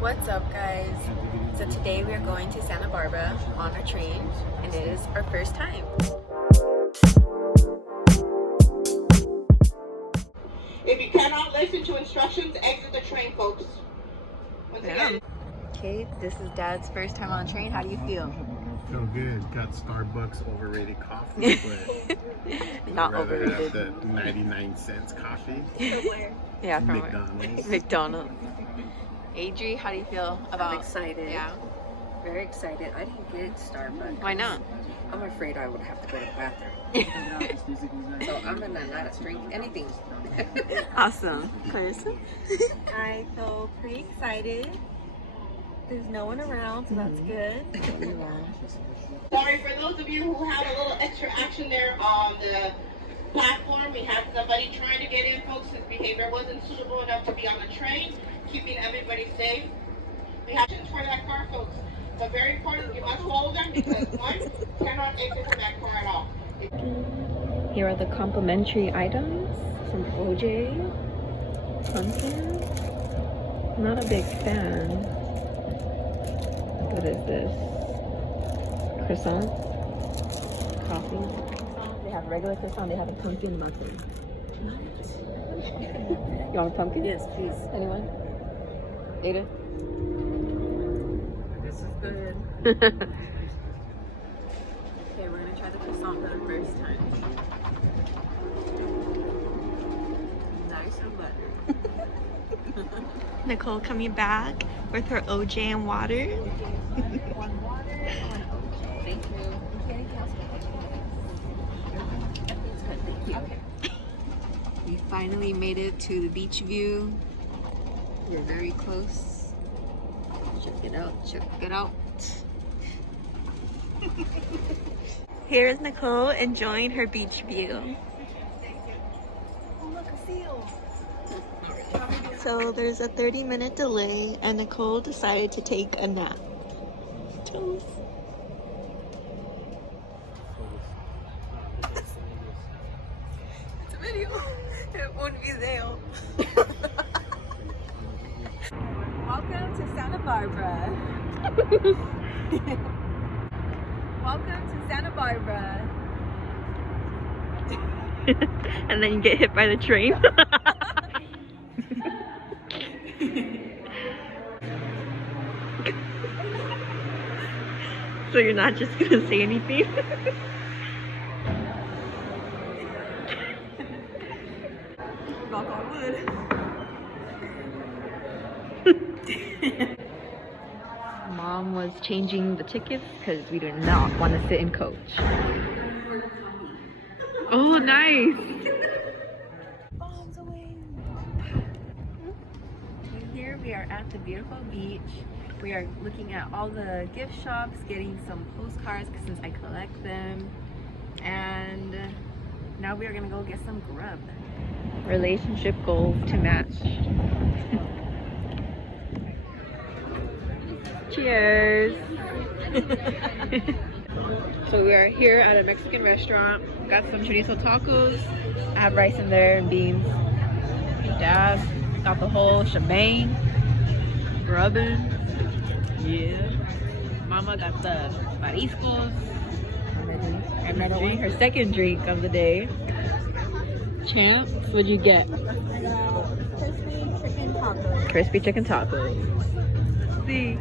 What's up, guys? So today we are going to Santa Barbara on a train, and it is our first time. If you cannot listen to instructions, exit the train, folks. Once again. Okay, this is Dad's first time on a train. How do you feel? Feel good. Got Starbucks overrated coffee, but Not I'd rather overrated. have the 99 cents coffee. Yeah, from McDonald's. McDonald's. Adri, how do you feel about? I'm excited. Yeah. Very excited. I didn't get Starbucks. Why not? I'm afraid I would have to go to the bathroom. So I'm gonna not drink anything. Awesome. Clarissa? I feel pretty excited. There's no one around, so that's good. Sorry for those of you who had a little extra action there on the platform. We had somebody trying to get in, folks. His behavior wasn't suitable enough to be on the train, keeping everybody safe. We have options for that car, folks. But very important, you must follow them because one cannot exit from that car at all. Here are the complimentary items. Some OJ, pumpkin. Not a big fan. What is this? Croissant? Coffee? They have regular croissant, they have a pumpkin muffin. You want a pumpkin? Yes, please. Anyone? Ada? This is good. Okay, we're gonna try the croissant for the first time. Nice and buttery. Nicole coming back with her OJ and water. One water, one OJ. Thank you. Thank you. Okay. We finally made it to the beach view. We're very close. Check it out, check it out. Here is Nicole enjoying her beach view. So there's a 30-minute delay and Nicole decided to take a nap. Toes. It's a video. It won't be there. Welcome to Santa Barbara. Welcome to Santa Barbara. And then you get hit by the train. So you're not just gonna say anything? Knock on wood. Mom was changing the tickets because we do not want to sit in coach. Oh, nice. Here we are at the beautiful beach. We are looking at all the gift shops, getting some postcards since I collect them. And now we are gonna go get some grub. Relationship goals to match. Cheers. So we are here at a Mexican restaurant. Got some chorizo tacos. I have rice in there and beans. Dad got the whole shebang. Grubbing. Yeah. Mama got the mariscos. And drink her second drink of the day. Champs, what'd you get? Crispy chicken tacos. See.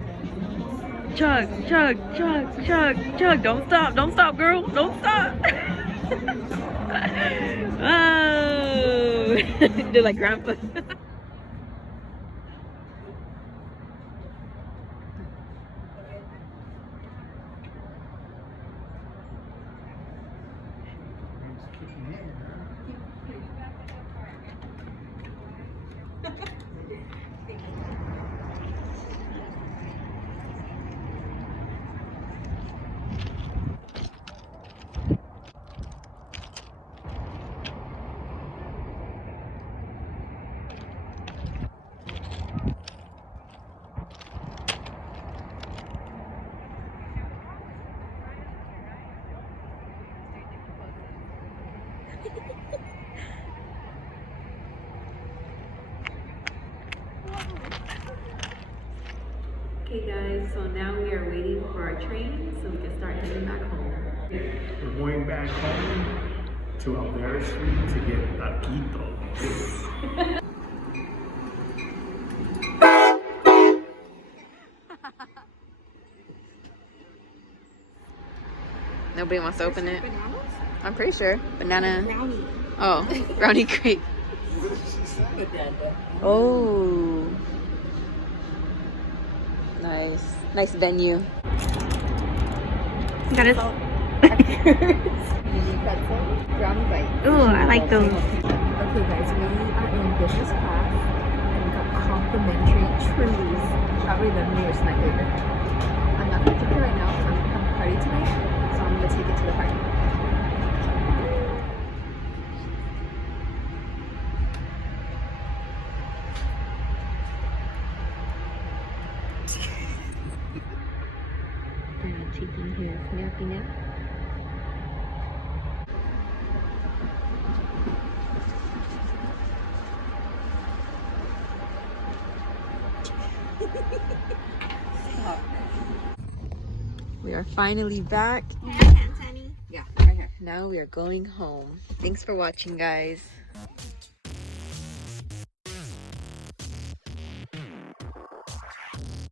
Chug, chug, chug, chug, chug. Don't stop, girl. Don't stop. Oh. They're like grandpa. Okay guys, so now we are waiting for our train so we can start heading back home. We're going back home to Alvera Street to get taquitos. Nobody wants to open it. Bananas? I'm pretty sure. Banana. Brownie. Oh, brownie crepe. Oh. Nice. Nice venue. Got it. Brownie bite. Ooh, I like those. Okay guys, we are in business class and we got complimentary Trulies. Probably the newest my favorite. I'm not gonna take it right now because I'm gonna have a party tonight, so I'm gonna take it to the party. Taking his nappy nap. We are finally back. Yeah, right here. Now we are going home. Thanks for watching, guys.